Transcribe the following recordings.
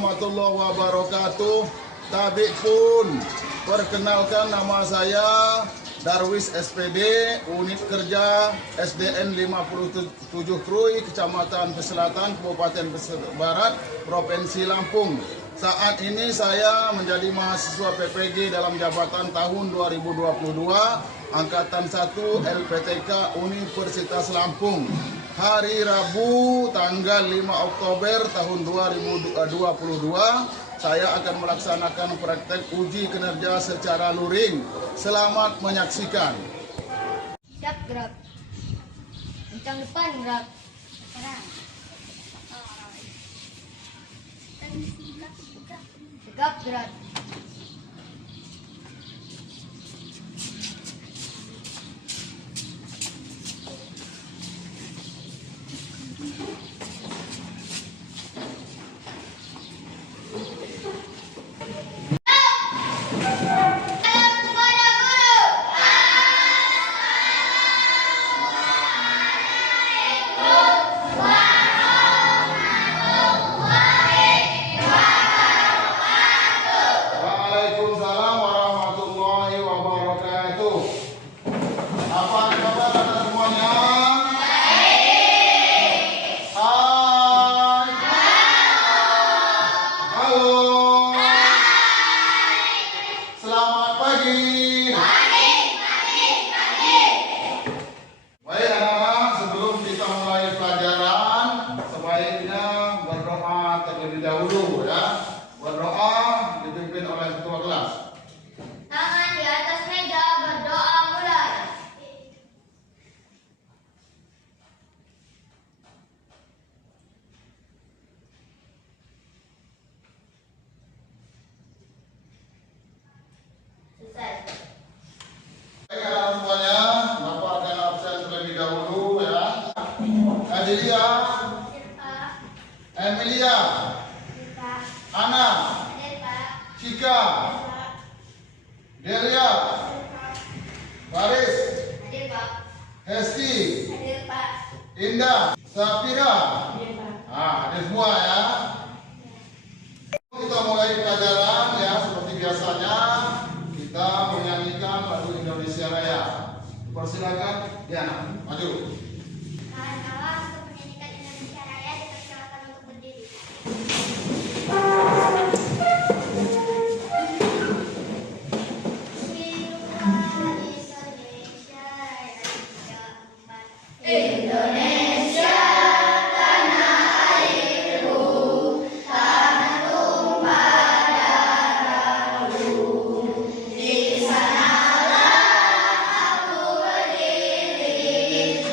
warahmatullahi wabarakatuh. Tabik pun, perkenalkan nama saya Darwis SPD, unit kerja SDN 57 Krui, Kecamatan Selatan, Kabupaten Barat, Provinsi Lampung. Saat ini saya menjadi mahasiswa PPG dalam jabatan tahun 2022, Angkatan 1 LPTK Universitas Lampung. Hari Rabu tanggal 5 Oktober tahun 2022, saya akan melaksanakan praktek uji kinerja secara luring. Selamat menyaksikan. Siap, gerak. Kencang depan, gerak. Sekarang. Tegap, gerak. Waalaikumsalam warahmatullahi wabarakatuh. Apa kabar anda semuanya? Hai. Halo. Selamat pagi. Baik anak-anak, sebelum kita mulai pelajaran, sebaiknya berdoa terlebih dahulu ya. Berdoa dipimpin oleh ketua kelas. Tangan di atas meja, berdoa mulai. Selesai. Baik anak semuanya, Bapak akan absen terlebih dahulu ya. Adelia, Pak. Emilia, Pak. Ana, Hadir, Pak. Cika, Delia, Baris, Hadir, Pak. Hesti, Hadir, Pak. Indah, Safira. Hadir, Pak. Hadir semua ya. Kita mulai pelajaran ya, seperti biasanya kita menyanyikan lagu Indonesia Raya. Persilakan, ya anak, maju. Kawan-kawan, untuk menyanyikan Indonesia Raya dipersilakan untuk berdiri. Indonesia tanah airku, tanah tumpah darahku. Di sanalah aku berdiri,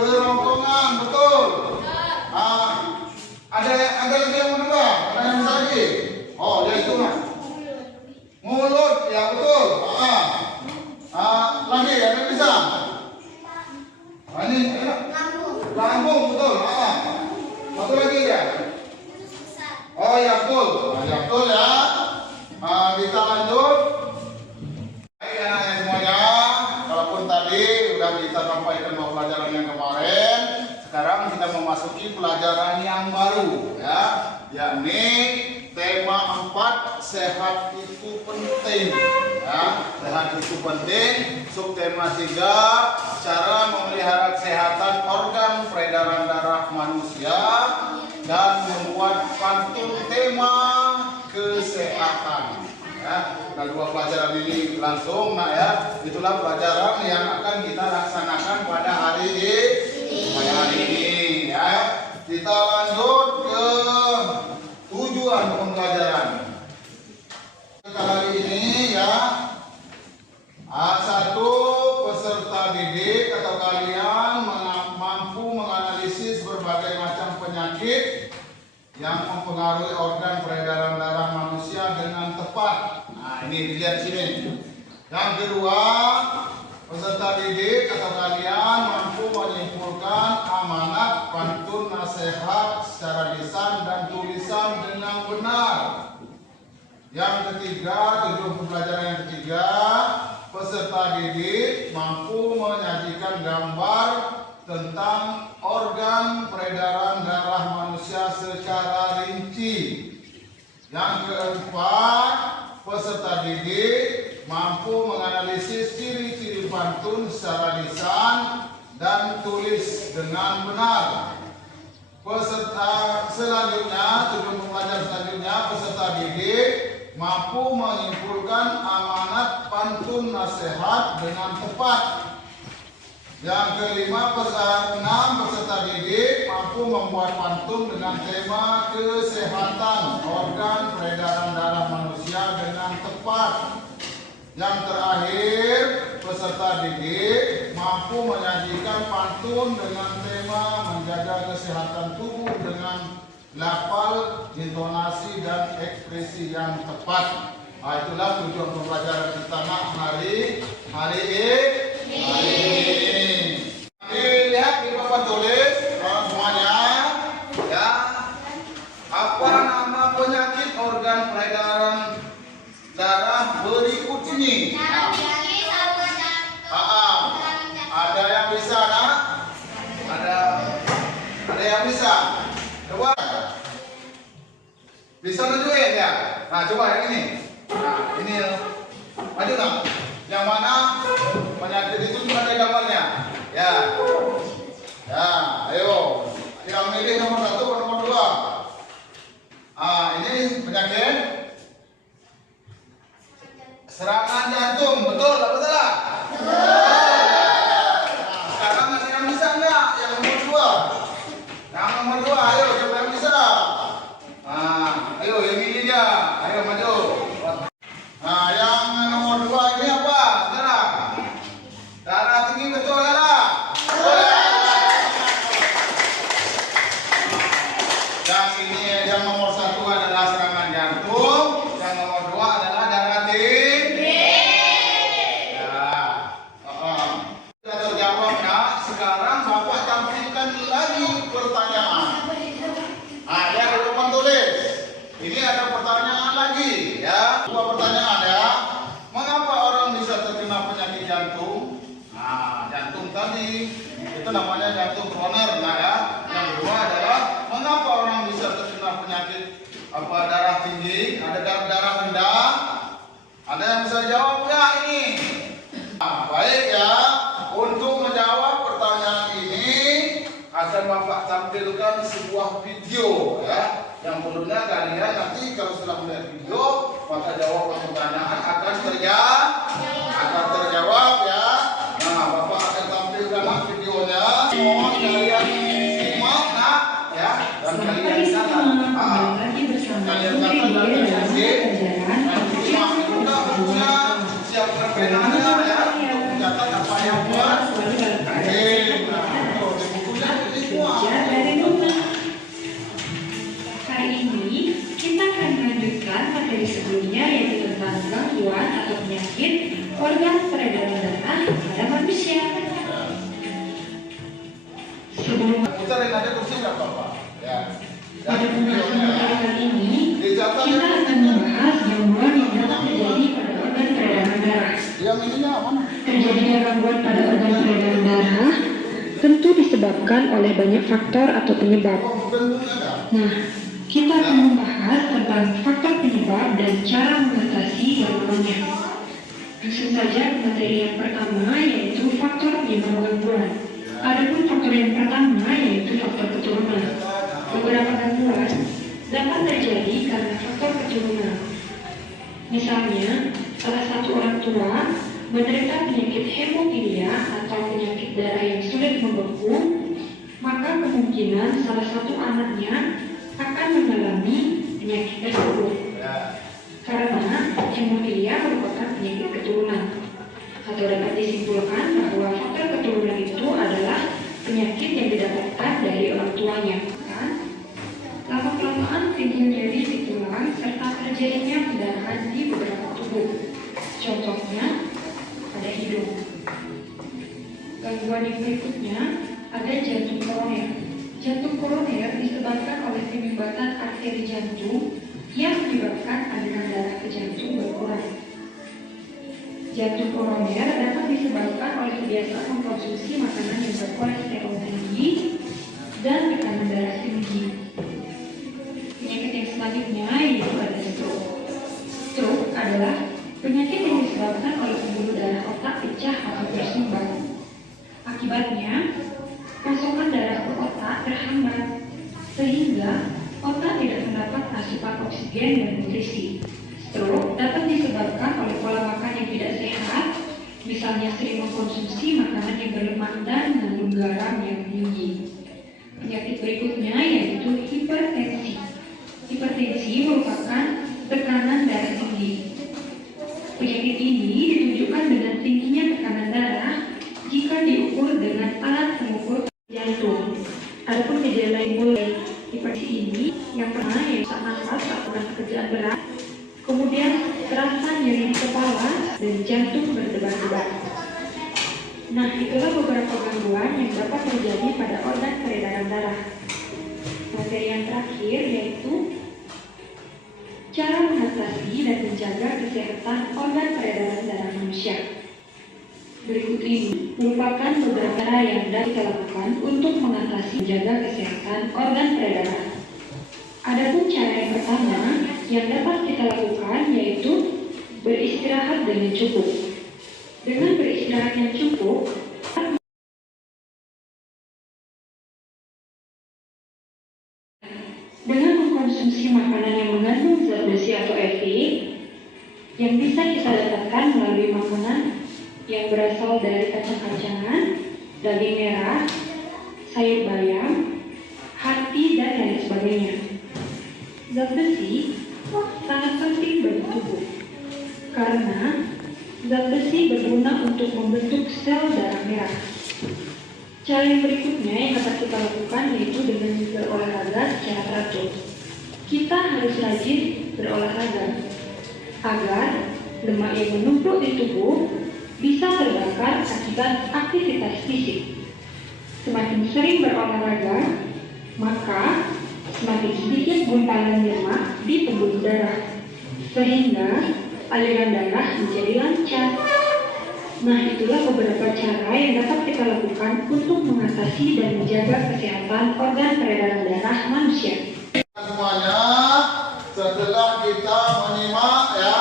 Kerongkongan, betul. Ada lagi yang menebak? Ada yang bisa lagi? Oh, ya itu mah. Mulut, ya betul. Lagi ada yang bisa? Ini lambung, betul. Satu lagi ya. Oh ya betul, ya betul ya. Kita lanjut. Baik anak-anak semuanya, walaupun tadi sudah kita sampaikan pelajaran yang kemarin, sekarang kita memasuki pelajaran yang baru ya, yakni tema 4, sehat itu penting ya. Sehat itu penting. Subtema 3, cara memelihara kesehatan organ peredaran darah manusia, dan membuat pantun tema kesehatan ya. Nah, 2 pelajaran ini langsung ya, itulah pelajaran yang akan kita laksanakan pada hari ini ya. Kita lanjut ke tujuan pembelajaran kita hari ini ya. Satu, peserta didik atau kalian mampu menganalisis berbagai macam penyakit yang mempengaruhi organ peredaran darah manusia dengan tepat. Nah, ini dilihat sini. Yang kedua, peserta didik atau kalian mampu menyimpulkan amanat pantun nasihat secara lisan dan tulisan dengan benar. Yang ketiga, tujuan pembelajaran yang ketiga, peserta didik mampu menyajikan gambar tentang organ peredaran darah manusia secara rinci. Yang keempat, peserta didik mampu menganalisis ciri-ciri pantun secara lisan dan tulis dengan benar. Peserta selanjutnya, tujuan pembelajaran selanjutnya, peserta didik mampu menyimpulkan amanat pantun nasihat dengan tepat. Yang kelima, peserta didik mampu membuat pantun dengan tema kesehatan organ peredaran darah manusia dengan tepat. Yang terakhir, peserta didik mampu menyajikan pantun dengan tema menjaga kesehatan tubuh dengan lafal, intonasi, dan ekspresi yang tepat. Itulah tujuan pembelajaran kita hari ini. Lihat di papan tulis semuanya ya. Apa nama penyakit organ peredaran darah berikut ini? Ada yang bisa, nak? Ada yang bisa? Coba. Bisa nunjukin ya? Nah, coba yang ini. Nah, ini maju nak. Yang mana penyakit itu cuma ada gambarnya? Ya. Ya, ayo. Yang milih nomor 1 atau nomor 2? Ini penyakit serangan jantung, betul atau salah? Sekarang ada yang bisa enggak? Yang nomor 2. Yang nomor 2, ayo siapa yang bisa? Ayo yang ini dia. Ayo maju. Nah, yang nomor 2 ini apa? Darah tinggi, betul enggak? Yang ini yang nomor 1 adalah serangan jantung, yang nomor 2 adalah darah tinggi. Sudah terjawab ya. Sekarang Bapak tampilkan lagi pertanyaan. Ada di papan tulis. Ini ada pertanyaan lagi ya. 2 pertanyaan ya. Mengapa orang bisa terkena penyakit jantung? Jantung tadi itu namanya jantung koroner. Nah ya. Yang kedua adalah mengapa orang bisa terkena penyakit darah tinggi? Ada darah rendah? Ada yang bisa jawab nggak ini? Baik ya. Untuk menjawab pertanyaan ini akan Bapak tampilkan sebuah video ya. Yang menurutnya kalian nanti kalau setelah melihat video maka jawaban pertanyaan akan terjawab ya. Nah, Bapak akan tampilkan videonya. Mohon kalian simak nak ya, dan kalian catat. Kalian catat dan kalian simak juga bukunya, siapkan penanya ya, untuk mencatat apa yang buat. pada pembahasan materi kali ini, kita akan membahas gangguan yang dapat terjadi pada organ peredaran darah. Terjadinya gangguan pada organ peredaran darah tentu disebabkan oleh banyak faktor atau penyebab. Nah, kita akan membahas tentang faktor penyebab dan cara mengatasi gangguannya. Langsung saja ke materi yang pertama, yaitu faktor penyebab gangguan. Adapun faktor yang pertama yaitu faktor keturunan. Beberapa gangguan dapat terjadi karena faktor keturunan. Misalnya, salah satu orang tua menderita penyakit hemofilia atau penyakit darah yang sulit membeku, maka kemungkinan salah satu anaknya akan mengalami penyakit tersebut. Karena hemofilia merupakan penyakit keturunan. Atau dapat disimpulkan bahwa faktor keturunan itu adalah penyakit yang didapatkan dari orang tuanya. Lama-kelamaan timbul nyeri di tulang serta terjadinya pendarahan di beberapa tubuh. Contohnya pada hidung. Gangguan yang berikutnya ada jantung koroner. Jantung koroner disebabkan oleh penyumbatan arteri jantung yang menyebabkan aliran darah ke jantung berkurang. Jantung koroner dapat disebabkan oleh kebiasaan mengkonsumsi makanan yang berkolesterol tinggi dan tekanan darah tinggi. Penyakit yang selanjutnya yaitu ada stroke. Stroke adalah penyakit yang disebabkan oleh pembuluh darah otak pecah atau tersumbat. Akibatnya, pasokan darah ke otak terhambat, sehingga otak tidak mendapat asupan oksigen dan nutrisi. Stroke dapat disebabkan oleh pola makan yang tidak sehat, misalnya sering mengkonsumsi makanan yang berlemak dan mengandung garam yang tinggi. Penyakit berikutnya yaitu hipertensi. Hipertensi merupakan tekanan darah tinggi. Penyakit ini ditunjukkan dengan tingginya tekanan darah jika diukur dengan alat pengukur jantung. Adapun gejala yang mulai hipertensi ini yang pertama yaitu sesak nafas saat melakukan pekerjaan berat, kemudian terasa nyeri di kepala dan jantung berdebar-debar. Nah, itulah beberapa gangguan yang dapat terjadi pada organ peredaran darah. Materi yang terakhir yaitu cara mengatasi dan menjaga kesehatan organ peredaran darah manusia. Berikut ini merupakan beberapa cara yang dapat kita lakukan untuk mengatasi dan menjaga kesehatan organ peredaran. Adapun cara yang pertama yang dapat kita lakukan yaitu beristirahat dengan cukup. Dengan beristirahat yang cukup, dengan mengkonsumsi makanan yang mengandung zat besi atau Fe yang bisa kita dapatkan melalui makanan yang berasal dari kacang-kacangan, daging merah, sayur bayam, hati, dan lain sebagainya. Zat besi sangat penting bagi tubuh karena zat besi berguna untuk membentuk sel darah merah. Cara yang berikutnya yang dapat kita lakukan yaitu dengan berolahraga secara teratur. Kita harus rajin berolahraga agar lemak yang menumpuk di tubuh bisa terbakar akibat aktivitas fisik. Semakin sering berolahraga, maka semakin sedikit gumpalan lemak di pembuluh darah, sehingga aliran darah menjadi lancar. Nah, itulah beberapa cara yang dapat kita lakukan untuk mengatasi dan menjaga kesehatan organ peredaran darah manusia. Semuanya, setelah kita menyimak ya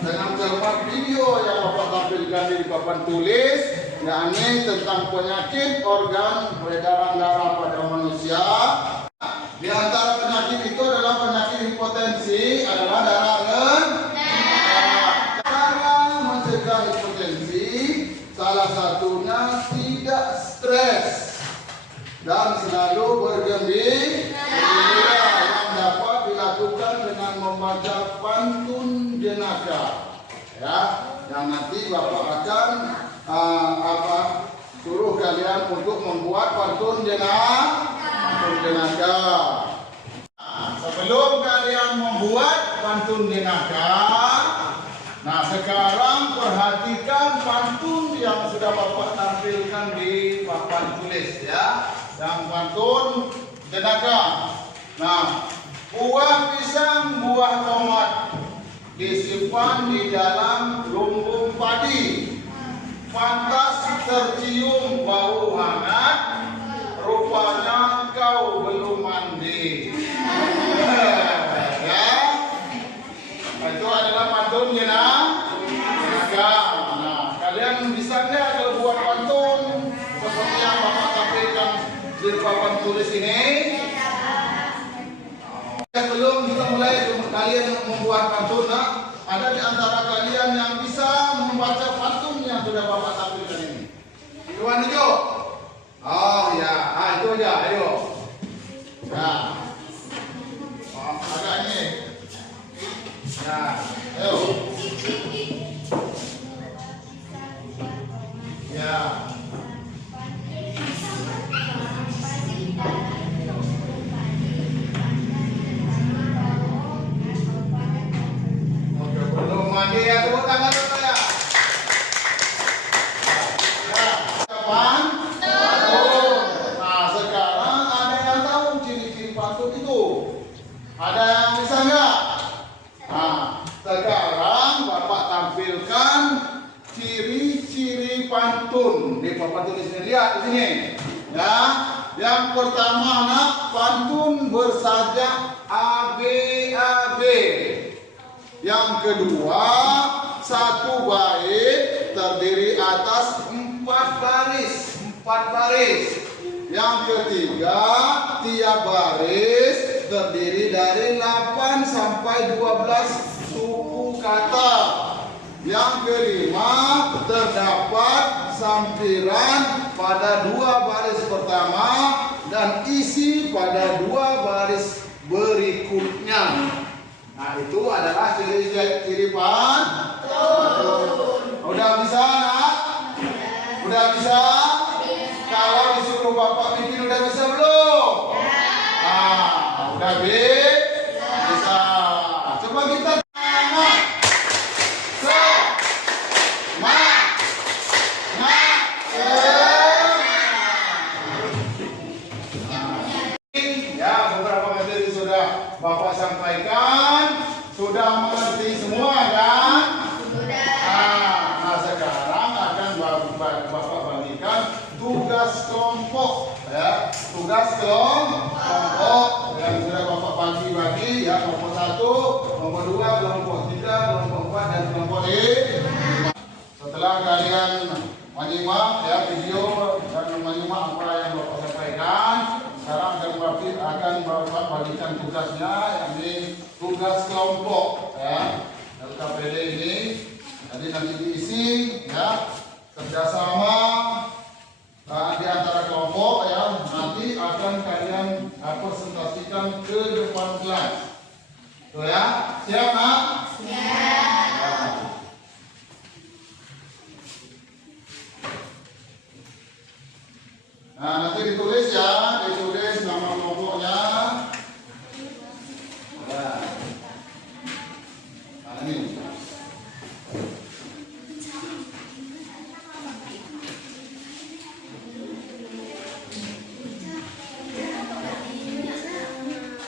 dengan cermat video yang Bapak tampilkan di papan tulis, yakni tentang penyakit organ peredaran darah pada manusia. Di antara penyakit itu adalah penyakit hipotensi, adalah darah rendah. Cara mencegah hipotensi, salah satunya tidak stres dan selalu bergembira, yang dapat dilakukan dengan membaca pantun jenaka. Ya, yang nanti Bapak akan suruh kalian untuk membuat pantun jenaka. Sebelum kalian membuat pantun jenaka, nah sekarang perhatikan pantun yang sudah Bapak tampilkan di papan tulis ya. Yang pantun jenaka. Nah, buah pisang, buah tomat disimpan di dalam lumbung padi. Pantas tercium bau hangat, rupanya kau belum mandi. Ya, itu adalah pantunnya. Nah, kalian bisa nggak kalau buat pantun seperti yang Bapak sampaikan di papan tulis ini? Sebelum kita mulai kalian membuat pantun, ada di antara kalian yang bisa membaca pantun yang sudah Bapak tampilkan ini. Iwan hijau. Oh ya, itu aja, ayo. Ya. Oh, agak ini. Ya, ayo. Ya. Oke, belum mandi ya, tepuk tangan dulu ya. Ya, kapan? Nah, sekarang ada yang tahu ciri-ciri pantun itu? Ada yang bisa nggak? Nah, sekarang Bapak tampilkan ciri-ciri pantun di papan tulis ini. Lihat di sini. Ya, yang pertama anak pantun bersajak ABAB. Yang kedua, satu bait terdiri atas 4 baris. Yang ketiga, tiap baris terdiri dari 8 sampai 12 suku kata. Yang kelima, terdapat sampiran pada 2 baris pertama dan isi pada 2 baris berikutnya. Nah, itu adalah ciri-ciri pantun. Udah bisa, nak? Udah bisa? Kalau disuruh Bapak bikin udah bisa belum? Udah bisa. Coba kita Bapak sampaikan, sudah mengerti semua kan? Sudah. Nah, sekarang akan Bapak bagikan tugas kelompok, ya. Tugas kelompok yang sudah Bapak bagi-bagi, ya. Kelompok 1, kelompok 2, kelompok 3, kelompok 4 dan kelompok 5. Setelah kalian menyimak ya video dan menyimak apa yang Bapak sampaikan, sekarang akan Bapak bagikan tugasnya, yakni tugas kelompok ya. LKPD ini jadi nanti diisi ya kerjasama di antara kelompok ya. Nanti akan kalian presentasikan ke depan kelas. Tuh ya, siap nak? Siap. Nah, nanti ditulis ya, ditulis nama kelompoknya. Ya. Nah, ini.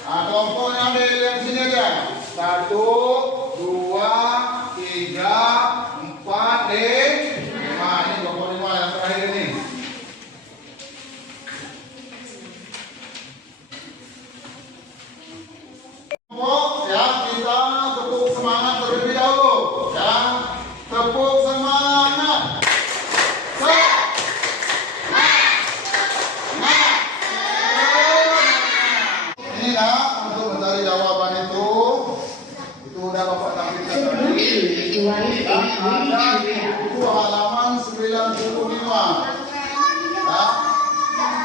Nah, kelompoknya dilihat sini aja. 1, 2, 3, 4, 5. Ini kelompok 5 yang terakhir ini. Ya, kita tepuk semangat terlebih dahulu ya. Tepuk semangat. Ini nak untuk mencari jawaban itu udah Bapak tampilkan tadi. Ada itu halaman 95.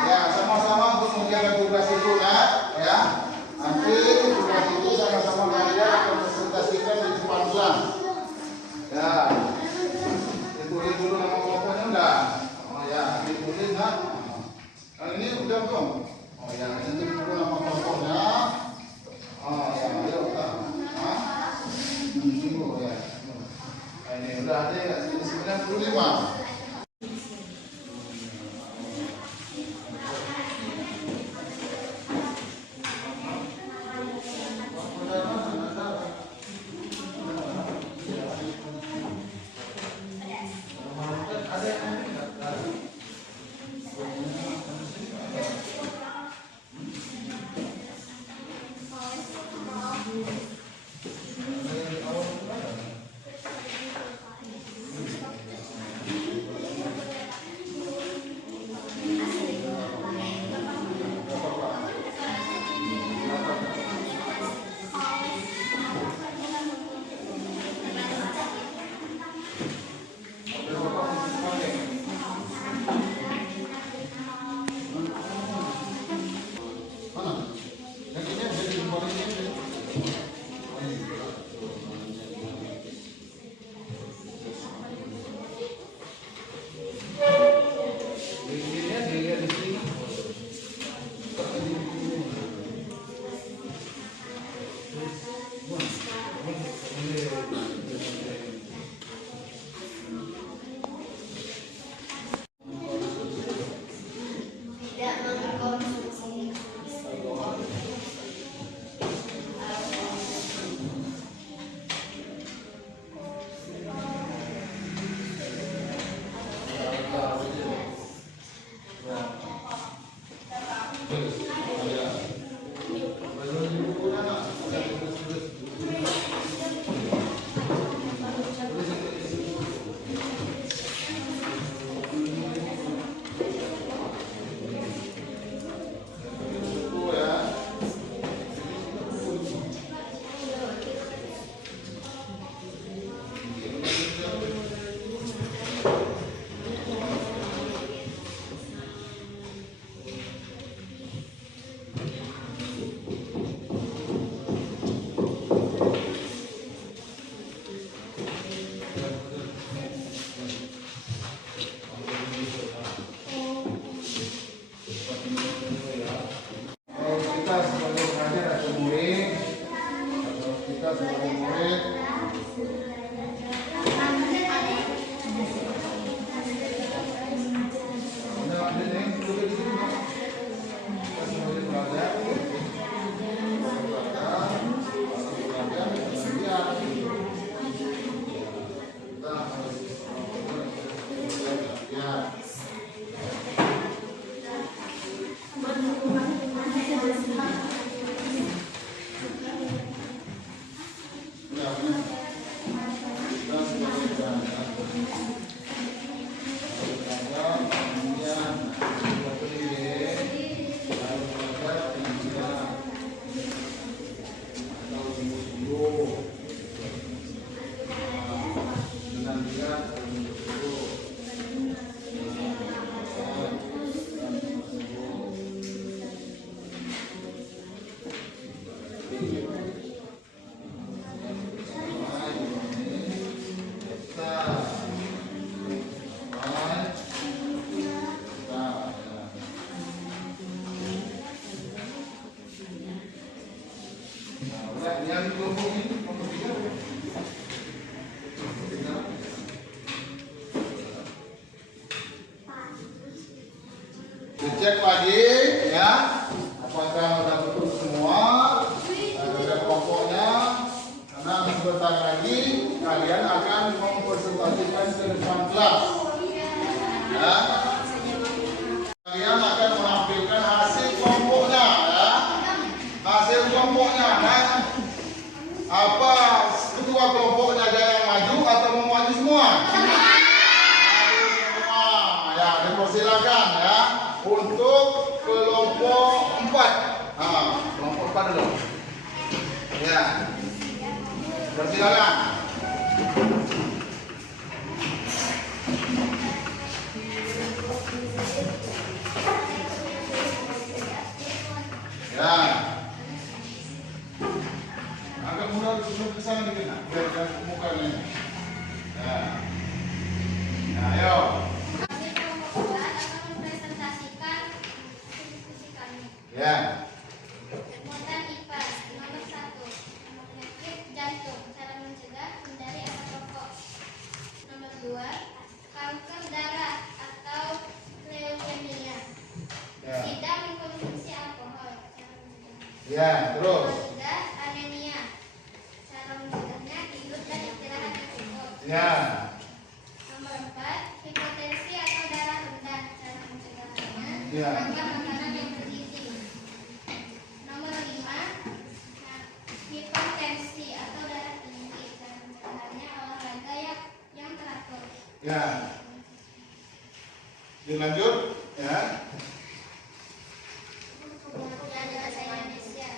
Ya, sama-sama untuk menjaga tugas itu nak ya. Nanti tugas itu sama-sama kalian akan presentasikan di depan kelas. Ya, ditulis dulu nama kelompoknya udah. Oh ya, ditulis nak. Ini udah belum? Oh ya, ini dulu nama kelompoknya. Oh ya, ayo kita. Tunggu ya. Ini udah ada nggak sih? murid, kita sebagai murid. Dicek lagi ya, apakah sudah betul semua, ada kelompoknya. Karena sebentar lagi kalian akan mempresentasikan ke depan kelas. Ya. Kalian akan menampilkan hasil kelompoknya, ya. Hasil kelompoknya, nah, apa kedua kelompoknya aja yang maju atau mau maju semua? Maju semua, ya. Dipersilakan ya. Untuk kelompok 4. Kelompok 4 dulu. Ya. Persilakan. Ya. Agak mudah ke sana dikit, nah. Biar ke muka ini. Ya. Nah, ayo. Ya. Muatan IPA nomor 1. Penyakit jantung, cara mencegah, hindari asap rokok. Nomor 2. Kanker darah atau leukemia. Ya. Tidak mengkonsumsi alkohol, cara mencegah. Ya, terus. Nomor 3. Anemia. Cara mencegahnya tidur dan istirahat yang cukup. Ya. Nomor 4. Hipotensi atau darah rendah, cara mencegahnya. Ya. Makan makanan yang bergizi. Nomor 5. Hipertensi atau darah tinggi, cara mencegahnya olahraga yang teratur. Ya. Dilanjut ya. Dan bahasa Indonesia.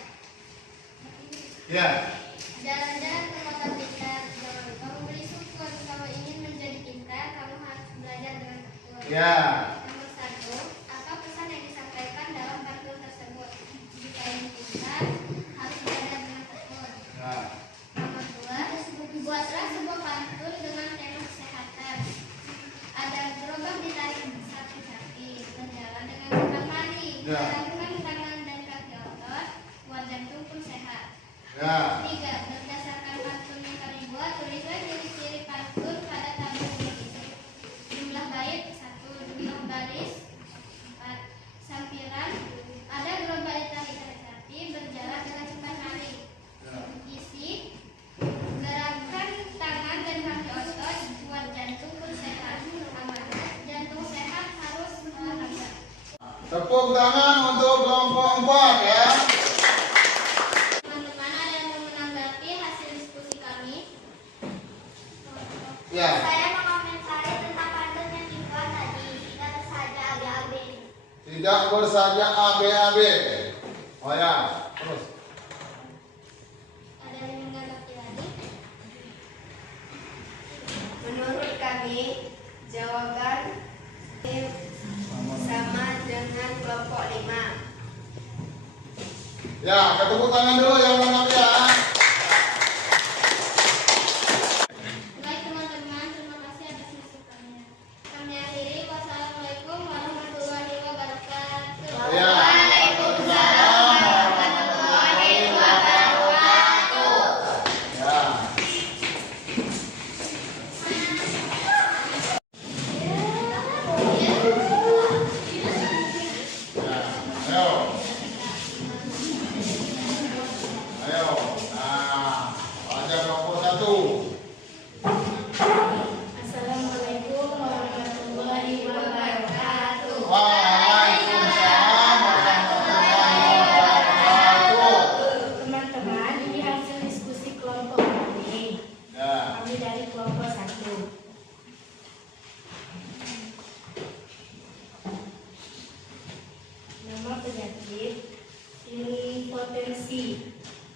Ya. Jalan-jalan ke kota Blitar. Kamu beri syukur. Kalau ingin menjadi pintar, kamu harus belajar dengan tekun. Ya. Nomor 1. Apa pesan yang disampaikan dalam pantun tersebut? Jika ingin pintar, harus belajar dengan tekun. Ya. Nomor 2. Buatlah sebuah pantun dengan tema kesehatan. Ada gerobak ditarik sapi-sapi, berjalan dengan tukang lari. Ya. Gerakan tangan dan kaki otot, buat jantung pun sehat. Ya. 3. Berdasarkan pantun yang kami buat, tulislah ciri-ciri pantun pada tabel berikut. Jumlah bait 1, jumlah baris 4. Sampiran, ada gerobak ditarik sapi, berjalan dengan cepat lari. Ya. Isi, gerakan tangan dan kaki otot, buat jantung pun sehat. Amanat, jantung sehat harus olahraga. Tepuk tangan untuk kelompok 4 ya. Teman-teman, ada yang mau menanggapi hasil diskusi kami? Ya. Saya mengomentari tentang pantun yang dibuat tadi. Tidak bersaja AB-AB. Tidak bersaja AB-AB. Oh ya, terus. Ada yang menanggapi lagi? Menurut kami, jawaban sama dengan kelompok 5. Ya, tepuk tangan dulu yang menang ya. Baik teman-teman, terima kasih atas masukannya. Kami akhiri. Wassalamualaikum warahmatullahi wabarakatuh. Ya. Waalaikumsalam warahmatullahi wabarakatuh.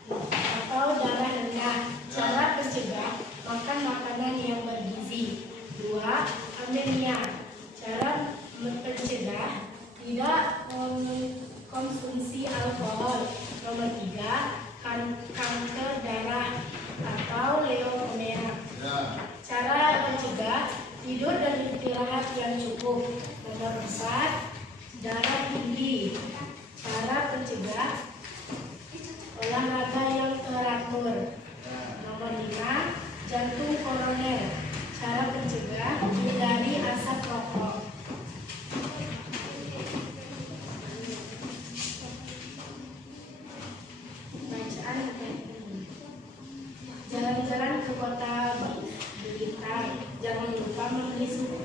atau darah rendah. Cara mencegah makan makanan yang bergizi. 2. Anemia. Cara mencegah tidak mengkonsumsi alkohol. Nomor 3. Kanker darah atau leukemia. Cara mencegah tidur dan istirahat yang cukup. Nomor 4. Darah tinggi. Cara mencegah olahraga yang teratur. Nomor 5. Jantung koroner. Cara mencegah hindari asap rokok. Bacaan jalan-jalan ke kota Blitar. Jangan lupa membeli syukur.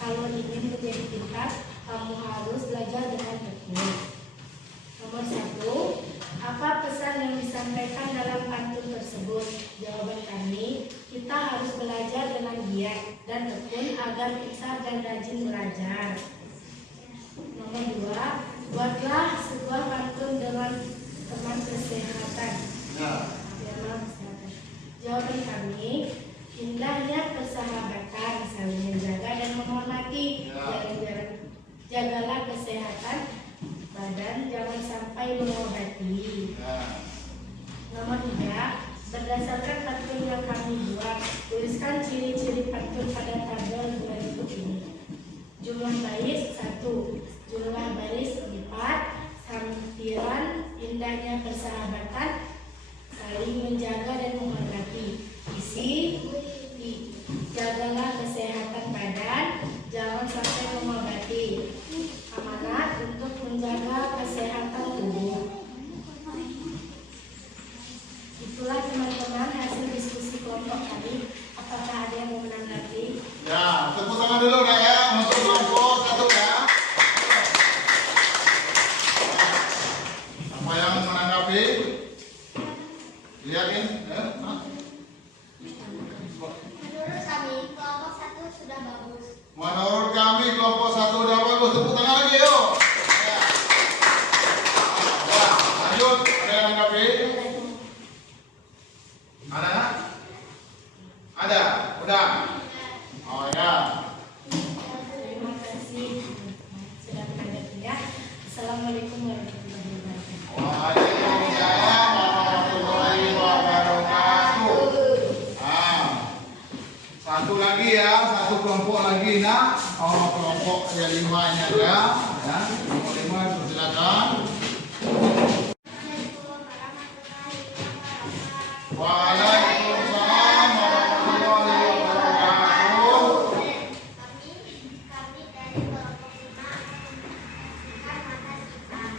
Kalau ingin menjadi pintar, kamu harus belajar dengan tekun. Nomor 1. Apa pesan yang disampaikan dalam pantun tersebut? Jawaban kami, kita harus belajar dengan giat dan tekun agar pintar dan rajin belajar. Nomor 2. Buatlah sebuah pantun dengan teman kesehatan. Jawaban kami, indahnya persahabatan, saling menjaga dan menghormati. Jagalah kesehatan badan, jangan sampai mengobati. Nomor 3. Berdasarkan pantun yang kami buat, tuliskan ciri-ciri pantun pada tabel berikut ini. Jumlah baris 1, jumlah baris 4, sampiran, indahnya persahabatan, saling menjaga dan menghormati. Isi, jagalah kesehatan badan, jangan sampai mengobati. Amanat untuk menjaga kesehatan tubuh. Itulah teman-teman hasil diskusi kelompok kami. Apakah ada yang mau menanggapi? Ya, tepuk tangan dulu Nak ya untuk kelompok 1 ya. Apa yang menanggapi? Lihatin ya. Menurut kami, kelompok 1 sudah bagus. Menurut kami kelompok 1 udah bagus. Tepuk tangan lagi yuk. Ya. Ya, lanjut. Ada yang menanggapi? Ada nggak? Ada. Udah. Oh ya. Terima kasih sudah menanggapinya. Assalamualaikum warahmatullahi wabarakatuh. Waalaikumsalam warahmatullahi wabarakatuh. Satu lagi ya, satu kelompok lagi nak. Oh, kelompok yang 5 ini ada. Ya, kelompok 5 silakan. Waalaikumsalam warahmatullahi wabarakatuh. Kami dari kelompok 5 menyaksikan mata hitam.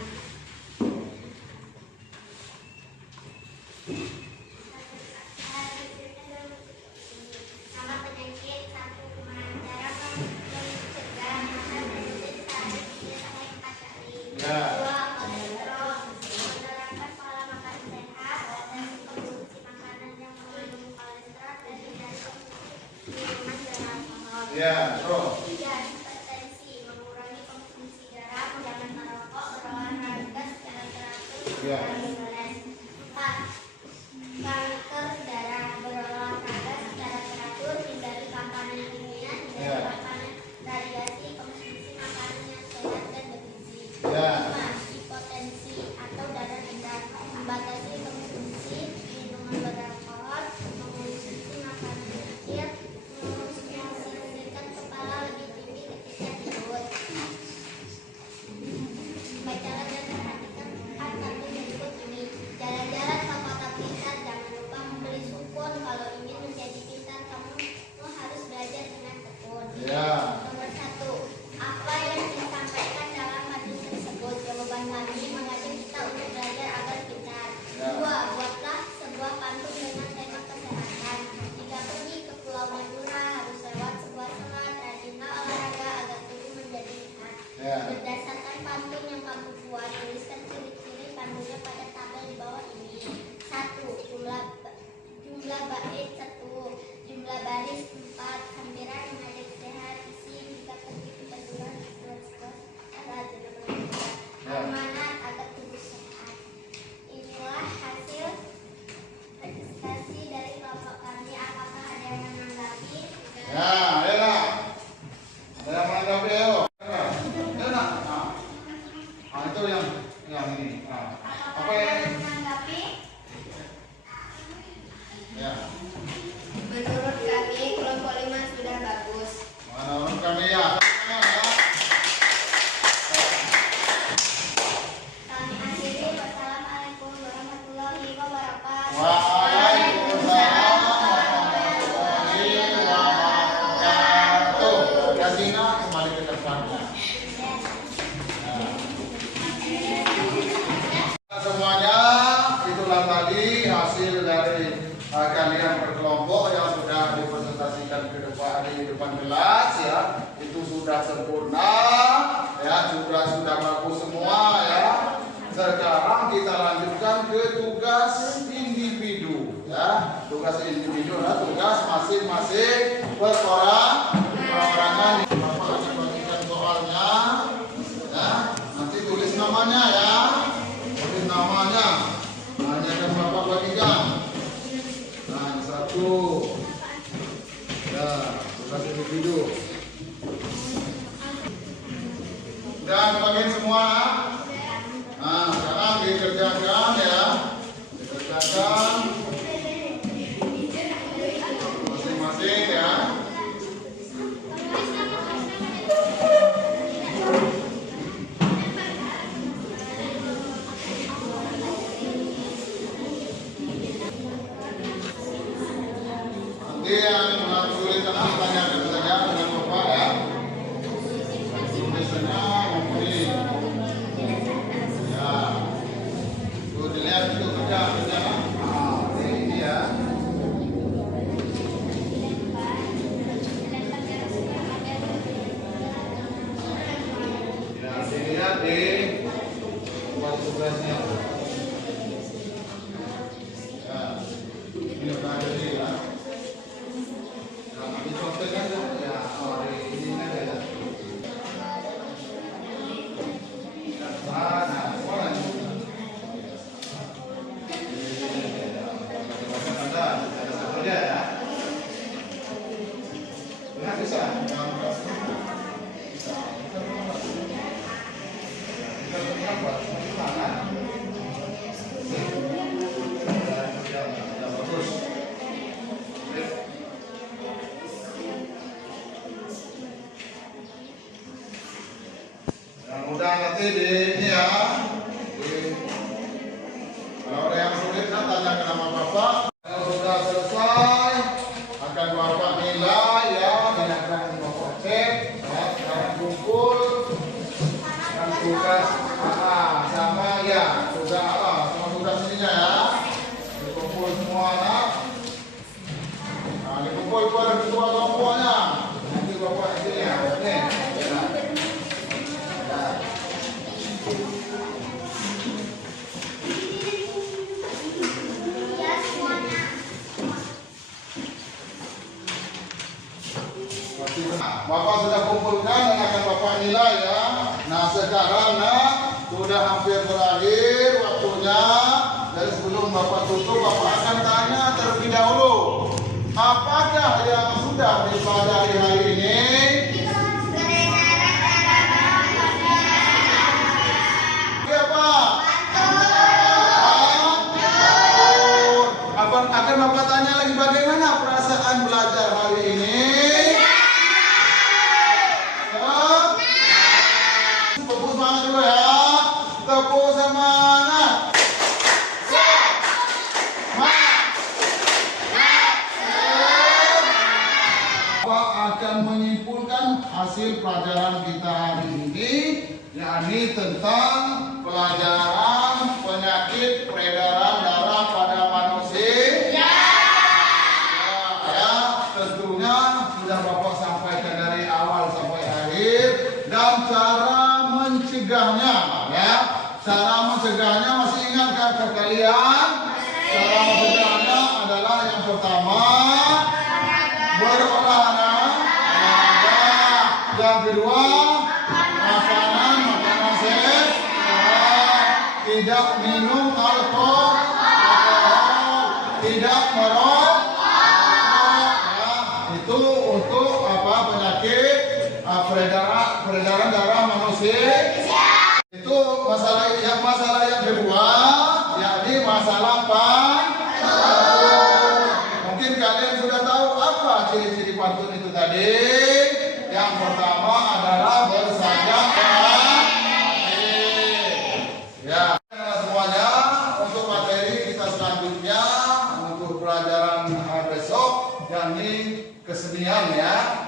Sama penyakit, 1 kuman. Cara mencegah mata penyakit saat disertai 4 kali. Ya. 2. Kolesterol. Menerapkan pola makan sehat dan konsumsi makanan yang mengandung kolesterol dan hindari konsumsi minuman beralkohol. Ya, terus. 3. Hipertensi. Mengurangi konsumsi garam, jangan merokok, berolahraga secara teratur, Ya. mengurangi stres. 4. Kanker darah. Berolahraga secara teratur, hindari makanan kimia, hindari Ya. makanan radiasi, konsumsi makanan yang sehat dan bergizi. Ya. 5. Hipotensi atau darah rendah. Membatasi konsumsi minuman beralkohol, mengonsumsi makanan kecil, mengonsumsi dekat kepala lebih tinggi ketika tidur. Bacalah dan perhatikan pantun berikut ini. Jalan-jalan ke kota Blitar, jangan lupa membeli sukun. Kalau ingin menjadi pintar, kamu harus belajar dengan tekun. Ya. Nomor 1. Apa yang disampaikan dalam pantun tersebut? Jawaban kami mengajak kita untuk belajar agar pintar. Ya. 2. Buatlah sebuah pantun dengan tema kesehatan. 3. Pergi ke Pulau Madura, harus lewat sebuah selat, rajinlah olahraga agar tubuh menjadi sehat. Ya. Berdasarkan pantun yang kamu buat, tuliskan ciri-ciri pantunnya pada tabel di bawah ini. 1. Jumlah bait 1, jumlah baris 4, sampiran mengajak sehat, isi jika pergi ke Madura, rajin olahraga, Ya. amanat agar tubuh sehat. sudah sempurna, ya sudah bagus semua ya. Sekarang kita lanjutkan ke tugas individu ya. Tugas individu adalah tugas masing-masing perorangan. Bapak akan bagikan soalnya ya. Nanti tulis namanya ya. Tulis namanya. Hanya akan Bapak bagikan. Nah, ini satu. Ya, tugas individu. Dan bagian semua. Nah, sekarang dikerjakan ya, dikerjakan masing-masing ya. Nanti yang kesulitan ditanyakan saja dengan Bapak ya. Tulisannya ini. Dilihat itu kerja. Ini ya. Ya, dilihat di buat tugasnya. Ya, ini udah ada di ya. Nah, ini contohnya tuh ya, ini ada ya. Nah, semua mudah nanti di ini ya. Kalau ada yang sulit nanti tanyakan sama Bapak. Kalau sudah selesai akan Bapak nilai ya, dan akan Bapak cek ya. Sekarang kumpul dan tugas sama ya, tugas sama tugas ininya ya. Dikumpul semua anak. Nah, dikumpul pada kedua kelompoknya. Nanti Bapak ini ya. Nih. Bapak sudah kumpulkan dan akan Bapak nilai ya. Nah sekarang sudah hampir berakhir waktunya. Dan sebelum Bapak tutup, Bapak akan tanya terlebih dahulu, apakah yang sudah dipelajari hari ini? Ya Pak. Akan Bapak tanya lagi, bagaimana perasaan belajar hari ini? Tepuk semangat dulu ya. Tepuk semangat. Bapak akan menyimpulkan hasil pelajaran kita hari ini, yakni tentang pelajaran penyakit peredaran darah pada manusia. Ya, tentunya sudah Bapak sampaikan dari awal sampai akhir, dan cara mencegahnya ya. Cara mencegahnya masih ingatkah ke kalian? Cara mencegahnya adalah yang pertama berolahraga, yang kedua makanan sehat, tidak minum alkohol, tidak merokok ya. Itu untuk apa? Penyakit peredaran darah manusia. Itu masalah yang kedua, yakni masalah pantun. Mungkin kalian sudah tahu apa ciri-ciri pantun itu tadi. Yang pertama adalah bersajak ya. Semuanya untuk materi kita selanjutnya untuk pelajaran besok, yakni kesenian ya.